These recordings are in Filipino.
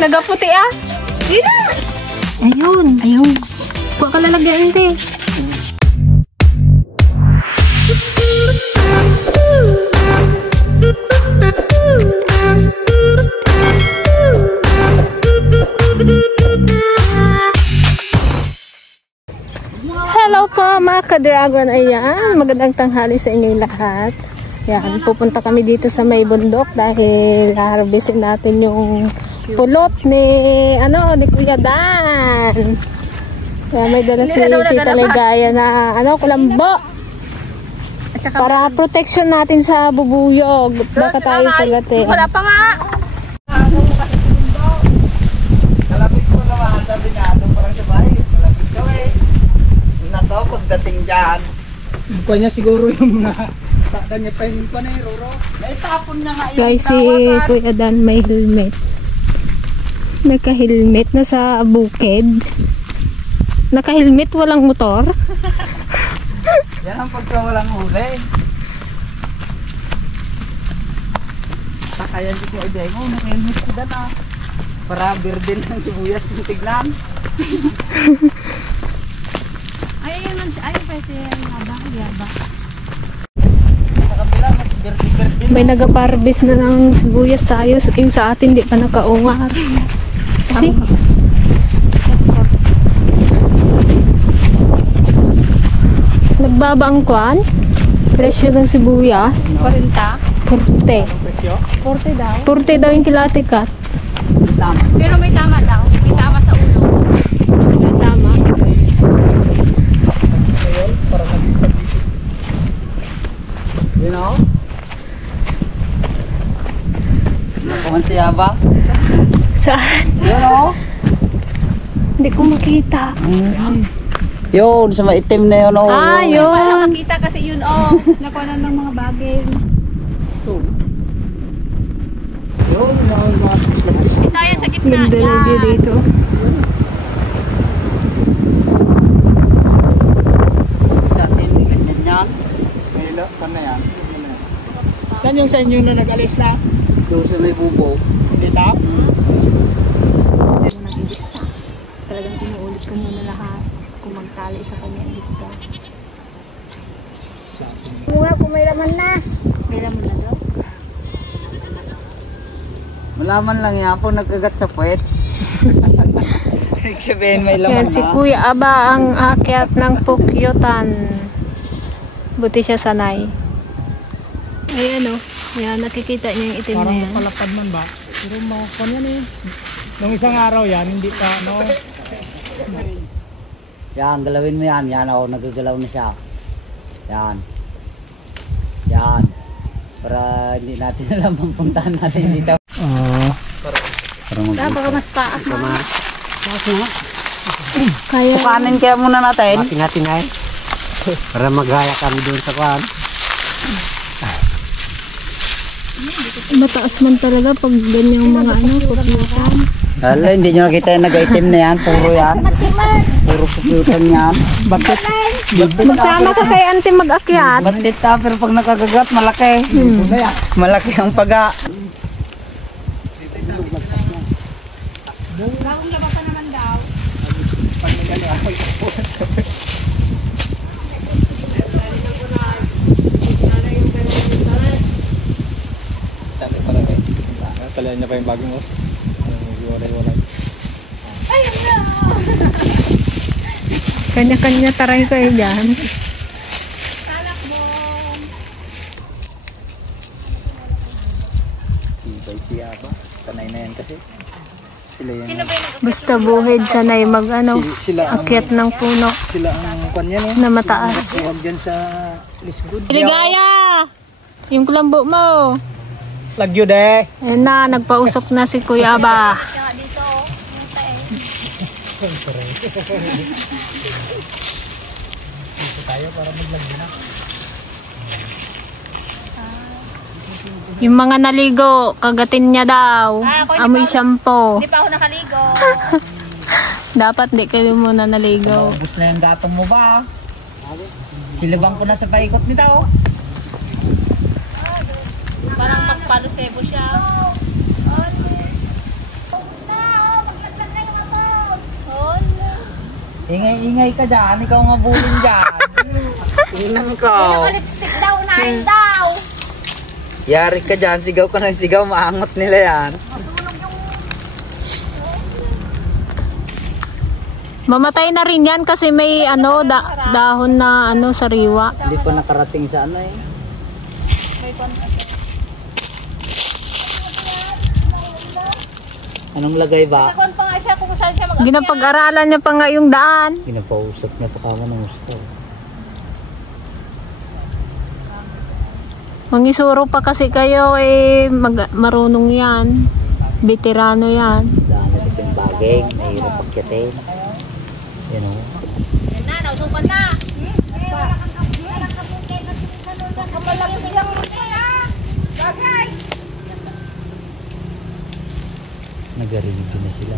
Nagaputi ah. Ayun. Ayun. Kuha ka lalagyan hindi. Hello po mga ka-dragon. Ayan, magandang tanghali sa inyong lahat. Ayan, pupunta kami dito sa may bundok dahil harvestin natin yung pulot ni Kuya Dan. Kaya may dala si Tita Ligaya na kulambo. Para protection natin sa bubuyog. Baka tayo sagate. Wala pa nga. Kalapit ko naman, sabi niya, parang sa bahay. Kalapit ko eh. Nako, pagdating dyan. Kuha niya siguro yung takdan niya pa yung Roro. Naitapon na nga yung Guys, si Kuya Dan may helmet. Naka-helmet na sa bukid. Naka-helmet, walang motor. Yan ang pagka walang huli. Sakayan dito ay dengo, naka-helmet si Dan ah. Para birdin ng sibuyas yung tignan. Ayun pa siya yung haba. May nagaparbis na ng sibuyas tayo. Yung sa atin di pa nakaungar. See? Nagbaba ang kwan. Presyo ng sibuyas. 40? 40. Presyo? 40 daw. 40 daw yung kilatikat. Pero may tama daw. May tama sa ulo. May tama. Ayun, para nagpag-isip. You know? Nakuman siya ba? Saan? You know? Hindi ko makita. Yun, sa maitim na yun. Oh. Ah, Wala yun. makita kasi yun nakuha na ng mga bagay. Yun, yung mga lapis. Ito yan sa gitna. Ganda ng view dito. Dati hindi ganyan yan. May ilas pa na yan. Saan yung sa inyo na nag-alis na? Doon sa may bubo. Dito? Nag-igista. Talagang pinuulit ko muna lahat. Kung magtali sa kanya ang igista. Muna kung may laman na. May laman na daw? Malaman lang yan po nagkagat sa puwet. Ibig sabihin may laman Yan, si na. Kuya Aba ang akyat ng pukyutan. Buti siya sanay. Ayan o. Yan, nakikita niya yung itim na Parang yan. palapad man ba? Pero makakuan yan eh. Nung isang araw yan, hindi pa Yan, galawin mo yan. Yan o, nagagalaw na siya. Yan. Yan. Para hindi natin alam ang puntahan natin dito. Baka mas paas na. Kaya, Kanin kaya muna natin. Tingay. Para magaya kami doon sa kuan. mataas man talaga pag ganyang mga pukyutan. Hala, hindi nyo nakita yung nag-itim na yan. Puro yan. Puro pukyutan yan. Bakit? Magsama ka kay auntie mag-akyat. Batit pero pag nakagagat, malaki. Malaki ang paga. Bagong labas pa naman daw. Talayan niya pa yung bagong mo. Walay-walay. Ayun na! Kanya-kanya taray kayo dyan. Salak mo! Ibay siya ba? Sanay na yan kasi. Sila yan. Sino ba yung Basta buhid sanay Sila ang akyat ng puno sila ang kanya no. na mataas. Huwag dyan sa Lisgood. Ligaya! Yung kulambo mo. Lagyo de. Ayan na, nagpausok na si Kuya Aba. Tsaka dito, pumunta Yung mga naligo, kagatin niya daw. Amoy shampoo. Hindi pa ako nakaligo. Dapat di kayo muna naligo. Ubus na yung gatong mo ba? Silabang ko na sa paikot nito. Parang Palo Cebu siya. Ingay-ingay ka dyan, ikaw nga bulin dyan. Tingnan ko. Lipstick daw, unahin daw. Yari ka dyan, sigaw ka ng sigaw, maangot nila yan. Mamatay na rin yan kasi may ano dahon na ano sariwa. Hindi pa nakarating sa ano eh. Anong lagay ba? Kung pa nga siya, kung saan siya Ginapag-aralan niya pa nga yung daan. Pinapausap niya pa kama ng gusto. Mangisuro pa kasi kayo eh marunong yan. Veterano yan. Dami kasing bagay, mahirap pagkitin. Yan o. Yan na, nausukan na. Nag-review na sila.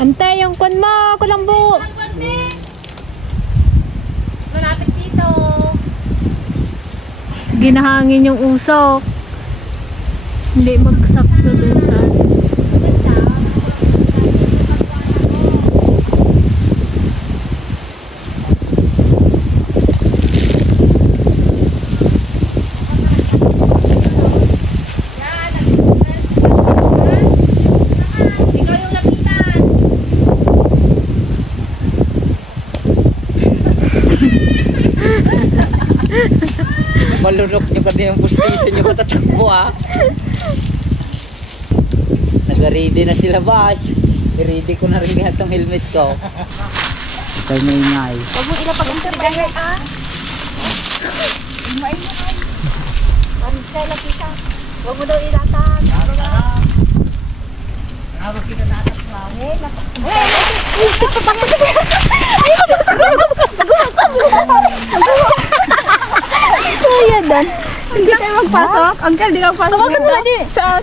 Ante, yung kon mo, kulambo. Malapit dito. Ginahangin yung usok. Hindi magsakto dun sa Ikaw yung lapitan. Malunok nyo kasi yung pustiso nyo katatakbo ah. Nag-ready na sila Bash. I-ready ko na rin nga itong helmet ko. Ito may ingay. Huwag mo ilapag ang tirigahe, ah. Huwag mo daw ilatag. kuya dan. Hindi tayo magpasok. Uncle, di ka magpasok. Tawagan mo di. Saan?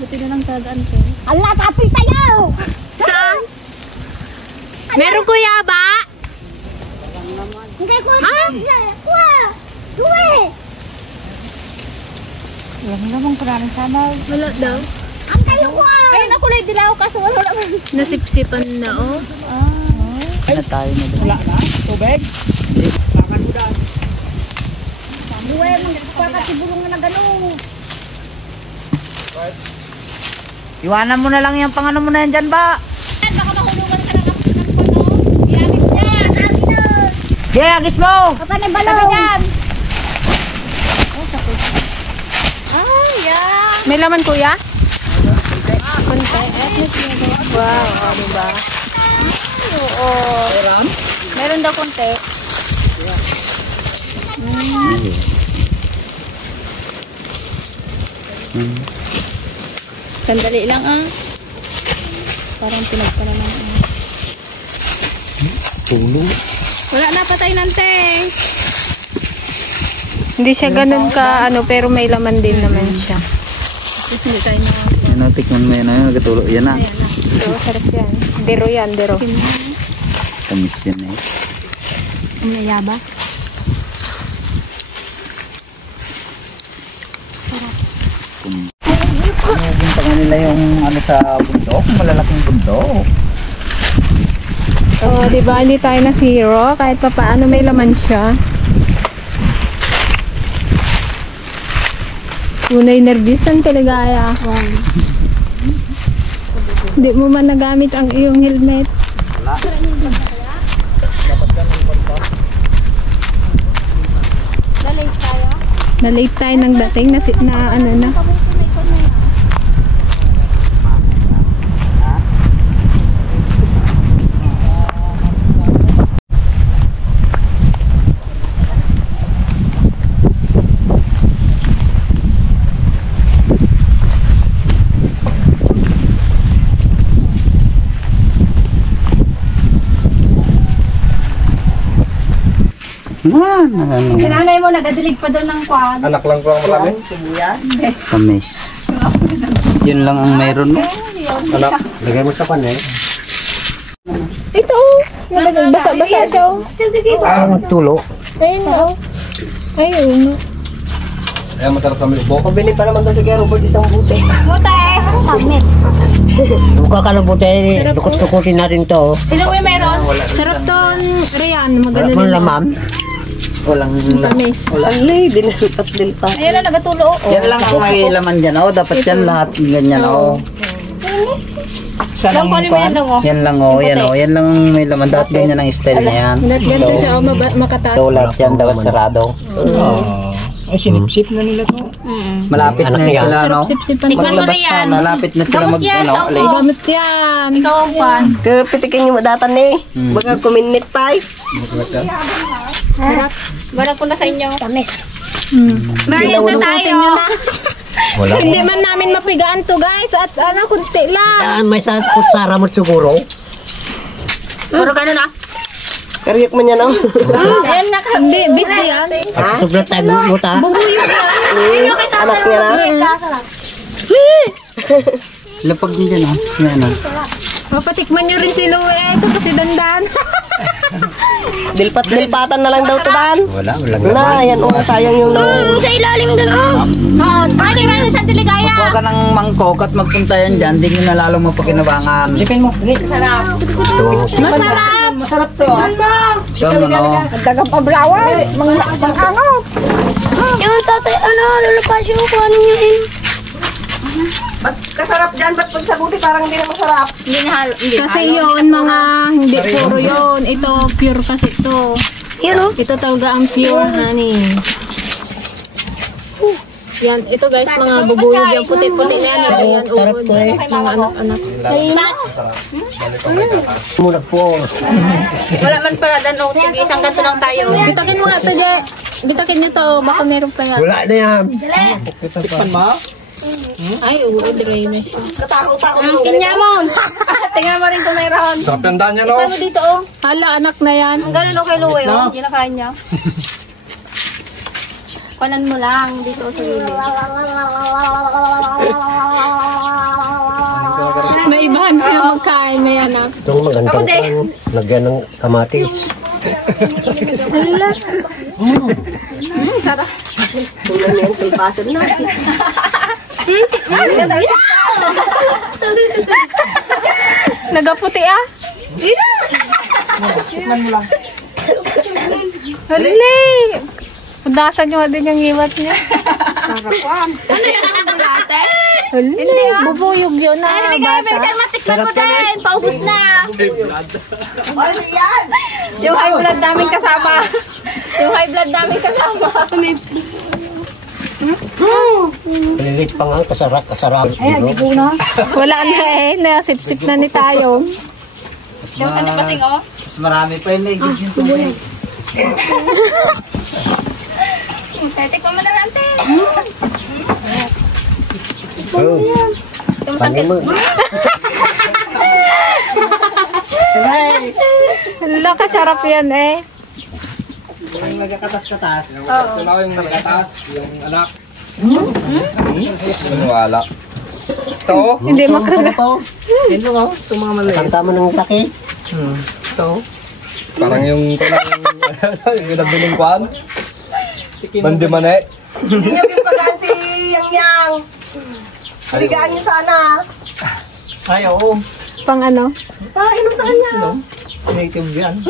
Buti na lang tagaan ko. Allah, tapi tayo! Saan? Meron kuya ba? Hindi ko kuha! Duwe! Yan namang maraming sana. Wala daw. Ang kayo kuha! Ay, nakulay dilaw kaso wala naman. Nasipsipan na oh. Na tayo na doon. Wala na? Tubig? Lakan mo daan. Duwe, magkuha kasi bulong na gano'n. Iwanan mo na lang yung pangano mo na yan dyan ba? Baka mahulungan ka ng pano. Iagis dyan. Yeah, agis mo! Paano yung Sabi balong? dyan. Ay, yan. May laman kuya? Konti. Wow, oh, diba? Oo. Meron daw konti. Sandali lang ah. Parang pinagparaman. Tulo. Wala na, patay nante. Hindi siya ganun ka ano pero may laman din naman siya. Hindi tayo na. Ano, tikman mo yan. Nagatulo. Yan na. So, sarap yan. Dero yan, dero. Tamis yan eh. Ang layaba. Punta nga nila yung ano sa bundok. Malalaking bundok. Oh, di ba hindi tayo na zero kahit pa paano may laman siya. Unay nervousan talaga ako. Hindi mo man nagamit ang iyong helmet. Na-late tayo ng dating na ano na. Si nanay mo nagadilig pa doon ng kwan. Anak lang ko ang marami. Tamis. Yun lang ang mayroon mo. Anak, lagay mo sa pan eh. Ito oh. Basa-basa siya. Nagtulo. Ayun na. Ayun. Ayan, masarap kami ubo. Pabili pa naman daw si Kuya Robert isang buti. Tamis. Mukha ka ng buti. Dukot-dukutin natin to. Sino may meron? Sarap to, Rian. Wala Maganda mo din. laman. Walang Tamis. Alay, dinalipat din pa. Ayun na, nagatulo. Yan lang ang may laman dyan, oh. Dapat yan lahat ganyan, oh. Lang ko ano yan lang, oh. Yan lang, oh. Yan, oh. Yan lang ang may laman. Dapat ganyan ang style niya yan. Ganito siya, makataas. Ito lahat yan, dapat sarado. Ay, sinipsip na nila to. Malapit na Anak niya. sila, no? Sip-sipan. Tikman mo na Maglabas yan. na, malapit na sila mag, ano, alay. Gamit yan. Ikaw ang pan. Kapitikin niyo mo datan eh. Baga kuminit pa eh. Barang ko na sa inyo. Tamis. Merienda tayo. Wala. Hindi man namin mapigaan to, guys. At kunti lang. May sa kutsara mo siguro. Puro gano'n ah. Kariyak mo niya no? Ayan na ka. Hindi, busy yan. At sobrang tayo mo ta. Bubuyog na. Anak niya na. Lapag din dyan, oh. Yan, oh. Mapatikman nyo rin si Louie. Ito kasi dandan. Dilpat-dilpatan na lang daw to Dan. Wala, wala. Na, yan oh, sayang yung Sa ilalim doon oh. Oh, pwede rin yung santiligaya. Kuha ka ng mangkok at magpunta yan dyan, hindi nyo na lalong mapakinabangan. Sipin mo. Masarap. masarap to. Yan, ano. Dagang pablawan. Mangangaw. Yung tatay, lulupas yung kuha ninyo yun. Ba't kasarap dyan? Ba't pag sa buti parang hindi na masarap? Hindi na halo. Kasi yun, mga hindi puro yun. Ito, pure kasi ito. Yun oh. Ito talaga ang pure honey. Yan, ito guys, mga bubuyog yung puti-puti na yan. Ito yan, uod. Mga anak-anak. Muna po. Wala man pala dan oh. Sige, isang ganito lang tayo. Bitakin mo nga ito, Je. Bitakin nyo to, baka meron pa yan. Wala na yan. Tikpan mo? Ay, uod, Ray na siya. Katakot-takot mo. Kinyamon. Tingnan mo rin kung mayroon. Sarap yung daan niya, no? Ano dito oh. Hala, anak na yan. Ang ganun oh kay Louie oh. Ginakain niya. Panan mo lang dito sa gilid. May ibahan sila magkain, may anak. Itong magandang pan. Lagyan ng kamatis. Hala. Sarap. Tingnan yan, pilpason na. Nagaputi ah. Tikman mo lang. Hala. Pudasan nyo din yung hiwat niya. Ano yung bulate? Hala, bubuyog yun na Ay, kaya bilisan matikman mo din. Paubos na. Ay, yan! Yung high blood namin kasama. Yung high blood namin kasama. Palilit pa nga, kasarap. Wala na eh. Nasip-sip na ni tayo. Yung kanya pasing oh. Mas marami pa yun, yung Tikman mo na natin. Panin mo. Hala, kasarap yan eh. Yung nagkakatas-katas. Ito na yung nagkatas, yung anak. Yung wala. Ito. Hindi makagat. Yan lang, oh. Ito mga maliit. Kanta mo ng laki. Ito. Parang yung yung nabiling kwan. Bandi mane. Hindi niyo pimpagaan si Yang. Siligaan niyo sana. Ay, oo. Pang ano? Inom sa kanya. Native yan.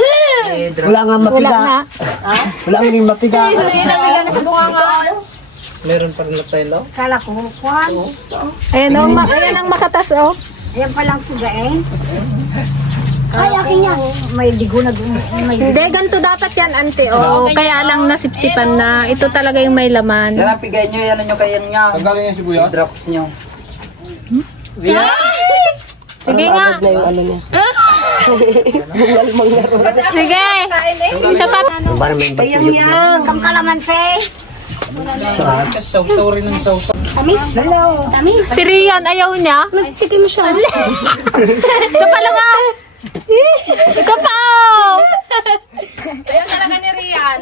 Wala nga Wala mapiga. na. Wala nga yung mapiga. Yun ang biga na sa bunganga. Meron pa rin na tayo. Kala ko, Juan. Ayan o, ayan ang makatas o. Ayan palang sugain. Ay, akin yan. May digo na doon. Hindi, ganito dapat yan, ante. O, kaya lang nasipsipan na. Ito talaga yung may laman. Yan ang pigay nyo, yan ang nyo kayang nga. Ang galing yung sibuyas. Drops nyo. Sige nga. Na yung ano niya. Sige. Isa pa. Para may Yang Yang. Kamkalamanse. Sausaw rin ng sausaw. Si Rian, ayaw niya. Nagtikim siya. Ito pa lang ah. Ito pa oh. Ayun talaga ni Rian.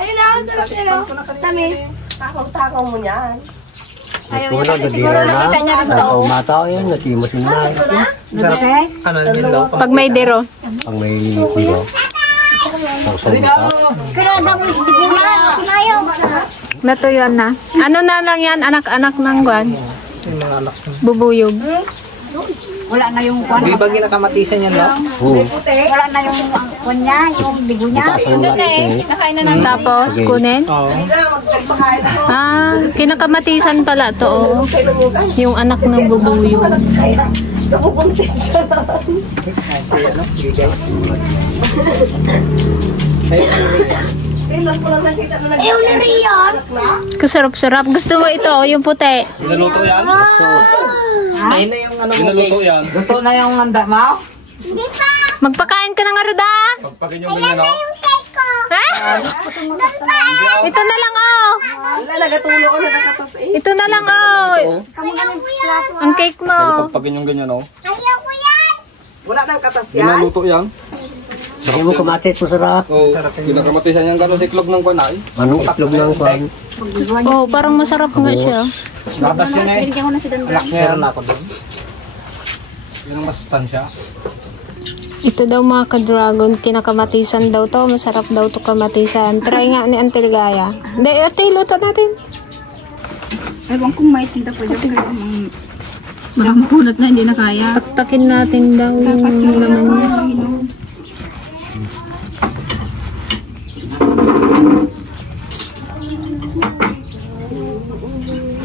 Ayun na, sarap nila. Tamis. Takaw-takaw mo niyan. Ayaw Kung niya kasi siguro nagdira na, nakita niya rin daw. umata yan, nasimos yun na. Ano din daw? Pag may dero. Ang may diro. Natuyuan na. Ano na lang yan, anak-anak ng guwan? Yung mga anak ko. Bubuyog. Wala na yung kwan. Di ba ginakamatisan yan lang? Oo. Wala na yung kwan niya, yung bigo niya. Kinakain na lang. Tapos, kunin. Oo. Ah, kinakamatisan pala to. Oh. Yung anak ng bubuyog. Ayaw na rin yan. Kasarap-sarap. Gusto mo ito, yung puti. Binaluto yan? Ayun na yung ano mo. Binaluto yan? Luto na yung handa mo? Magpakain ka ng aruda. Pagpagin yung ganyan o. Ha? Ito na lang, oh. Ito na lang, oh. Ang cake mo. Pagpagin yung ganyan o. Wala nang katas yan. Binaluto yan? Hindi mo kamatis, masarap. Oo. Ginakamatisan yan gano'n siklog ng kwanay. Anong itlog ng kwan? Oh, parang masarap nga siya. Gatas yun eh. Alak meron na ako doon. Yan ang masustansya. Ito daw mga ka-dragon, kinakamatisan daw to. Masarap daw to kamatisan. Try nga ni Auntie Ligaya. Hindi, ate, luto natin. Ewan kung may tinta pa dyan. Baka makunat na, hindi na kaya. Taktakin natin daw yung laman niya.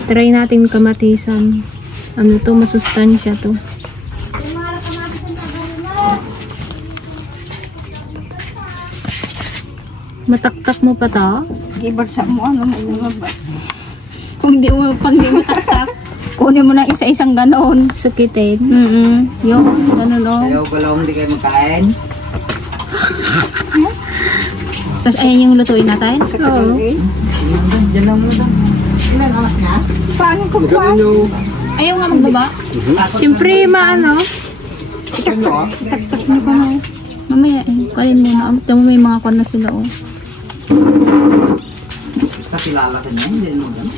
Try natin kamatisan. Ano to, masustansya to. Mataktak mo pa to? Ibarsa mo ano mo. Kung di mo, pag di mo taktak, kunin mo na isa-isang ganon. Sakitin. Yung, ganon o. Ayaw balaw hindi kayo magkain. Tapos ayan yung lutuin natin. Oo. Diyan lang muna. Paano ko pa? Ayaw nga magbaba. Siyempre, maano? Taktak mo ka na. Mamaya eh, kalin mo na. Ito mo may mga kwan na sila o. Basta kilala ka niya, hindi mo ganun.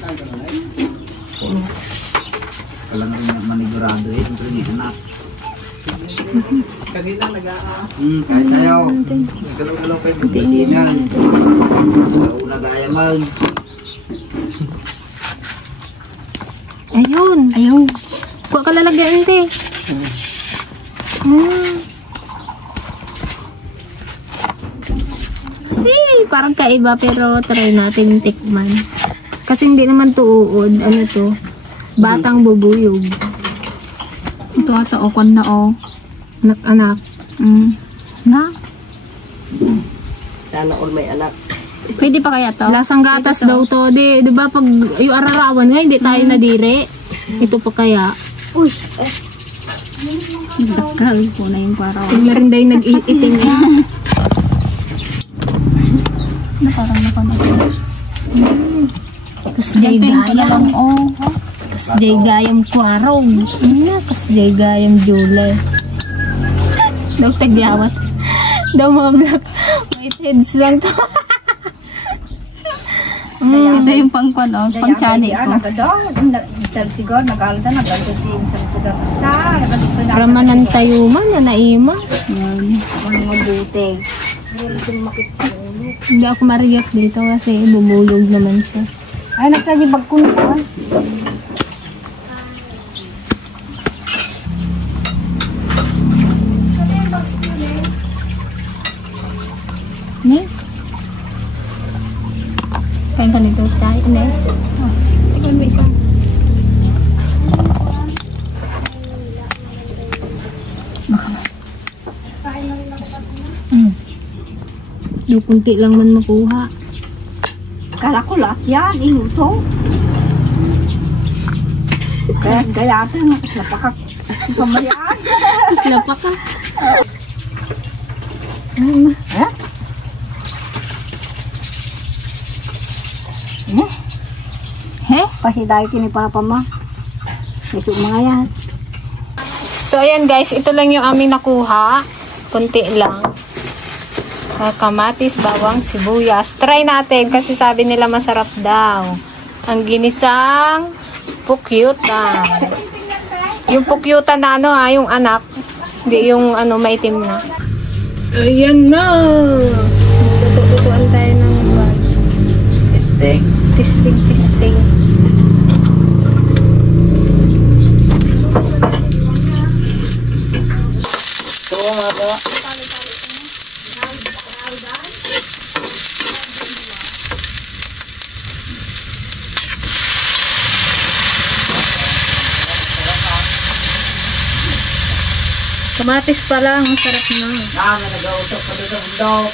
Wala na rin manigurado eh. Siyempre may anak. Kanina nag-aa. Kahit tayo. Nagalaw-galaw pa yung Basinan. Sa una gaya man. Ayun. Ayaw. Kuha ka lalagyan, te. Parang kaiba pero try natin tikman. Kasi hindi naman to uod. Ano to? Batang bubuyog. Ito ata o, kwan na o. Anak-anak. Na? Sana all may anak. Pwede pa kaya to? Lasang gatas daw to. Di ba pag yung ararawan nga, hindi tayo nadire. Ito pa kaya. Nagdakal po na yung paraw. Tignan rin daw yung nag-iiting niya. Na parang napanood. Kasday gayam. Kasday gayam kwarong. Kasday gayam jule. Daw tagyawat. Daw mga black whiteheads lang to. Ito yung pang kwan o, pang chani ko. Siguro nag-alda nag-alda sa puda basta. Ramanan tayo man na naima. Ang mabuti. Hindi ako mariyak dito kasi bumulog naman siya. Ay nagsabi bagkon ko. Ni? Kain ka nito tayo, Ines. Tignan mo isa. Makamas. Yung kunti lang man makuha. Kala ko lahat yan, inuto. Kaya ata napakak. Pamayaan. Isla pa ka. He? Kasi dahil kini Papa ma. Ito mga yan. So, ayan guys. Ito lang yung aming nakuha. Kunti lang. Kamatis, bawang, sibuyas. Try natin kasi sabi nila masarap daw. Ang ginisang Pukyutan. Yung pukyutan na ano ha, yung anak. Hindi yung ano, maitim na. Ayan na! Tututuan tayo ng Testing. testing. Ito nga ba? Kamatis pa lang, ang sarap na. Nag-autok pa doon sa bundok.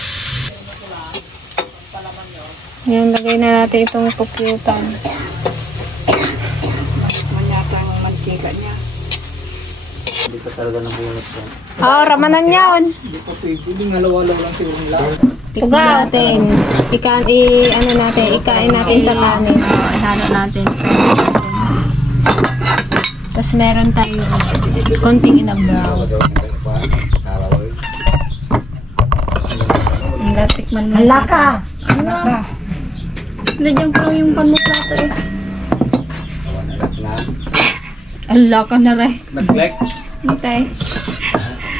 Ayan, lagay na natin itong pukyutan. Manyata ang mantika niya. Hindi pa talaga nabunot ko. Ramanan yun. Hindi pa pwede. Hindi nga lawalaw lang siguro nila. Tuga natin. Ikain natin sa kanin. Ihalo natin. Tapos meron tayo konting inabraw. Tikman mo. Laka. Lagyan ko lang yung panmuklata eh. Ala ka na rin. Nag-click. Okay.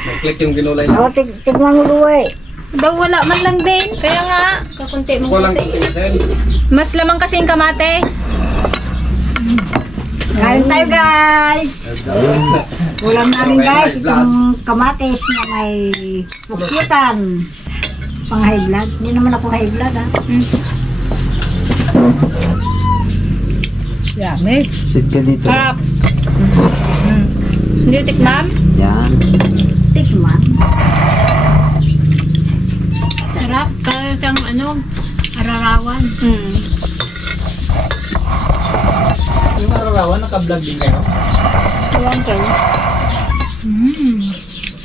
Nag-click yung ginulay niya. O, tignan mo luwe. Daw wala man lang din. Kaya nga, kakunti mo Walang kasi. kusin. Mas lamang kasi yung kamates. Kain tayo guys. Ulam namin guys. Itong kamatis na may pukyutan. Pang high blood. Hindi naman ako high blood ha. Yummy. Sit ka dito. Harap. Hindi tikman? Yan. Tikman. Sarap. Kaya siyang ano, ararawan. Yung araw-arawan, naka-vlog din kayo. Ayan kayo.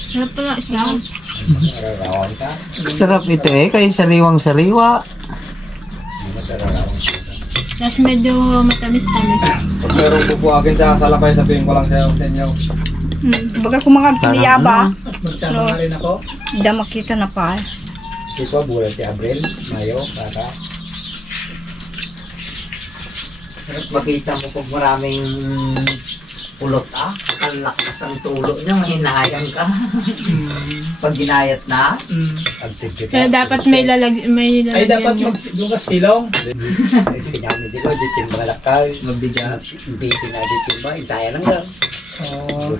Sarap pala siya. Sarap ito eh. Kaya sariwang-sariwa. Tapos medyo matamis-tamis. Pag merong bubuhagin sa salapay, sabihin ko lang sa inyo. Baga kung mga piniyaba, Magsama nga rin ako. hindi makita na pa. Di ba bulan si Abril? Mayo, para. Makita mo kung maraming pulot Ang lakas ang tulo niya, mahinayang ka. Pag ginayat na, Kaya dapat may lalagyan. Ay, dapat maglugas silong. Pinami di ko, di timbalakal. mabigat. Hindi pinadi timba, intaya lang lang. Oh.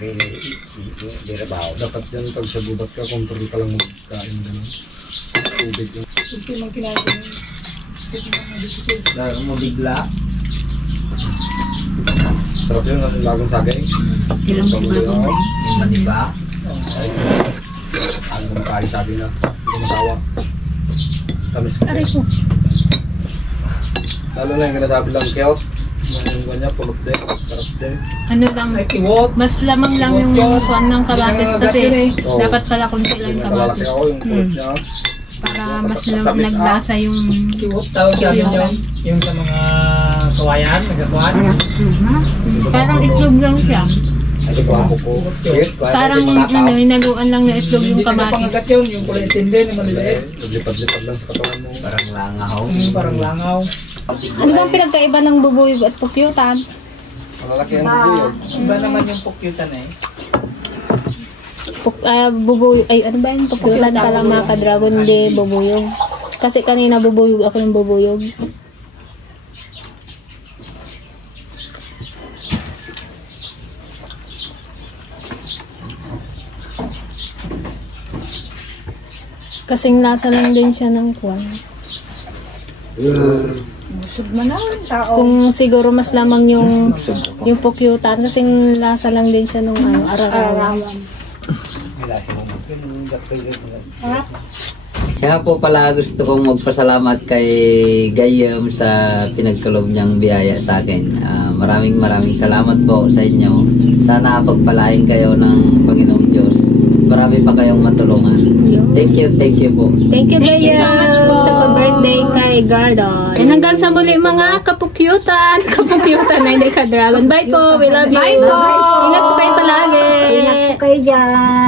Di rabaw. Dapat yan, pag sa gubat ka, control ka lang magkain gano'n. Tubig yung... Lalo mo bigla. Sarap yun, lagong sagay. Ilang bigla Diba? Ang kumakain sabi na, hindi masawa. Tamis ka. Aray ko. Lalo na yung kinasabi lang, Kelt. Yung kanya, pulot din. Sarap din. Ano lang, Ay, iwot. mas lamang lang yung kuwan ng kamatis kasi Oo. dapat pala kunti lang yung Nakalaki kamatis. ako yung pulot niya. Para mas naglasa yung Siwot tawag sa amin yung sa mga kawayan, nagkakuan. parang itlog lang siya. Ano ko ako po? Parang hinaluan lang na itlog yung Pinapangagat kamatis. yun, yung kulay tindi na maliliit. Naglipad-lipad lang sa katawan mo. Parang langaw. Parang langaw. Ano bang pinagkaiba ng bubuyog at pukyutan? Malalaki ang bubo yun. Iba naman yung pukyutan eh. Bubuyog, ay ano ba yung pukyutan pala mga ka-dragon, hindi bubuyog. Kasi kanina bubuyog ako ng bubuyog. Kasing lasa lang din siya ng kwan. Busog man na ang tao. Kung siguro mas lamang yung pukyutan, kasing lasa lang din siya ng ano, ararawan. Kaya po pala gusto kong magpasalamat kay Gayam sa pinagkaloob niyang biyaya sa akin. Maraming salamat po sa inyo. Sana pagpalain kayo ng Panginoong Diyos. Marami pa kayong matulungan. Thank you po. Thank you so much po sa birthday kay Gardon. And hanggang sa muli mga kapukyutan. Kapukyutan na hindi ka-dragon. Bye po. We love you. Bye po. Ingat po kayo palagi. Ingat po kayo dyan.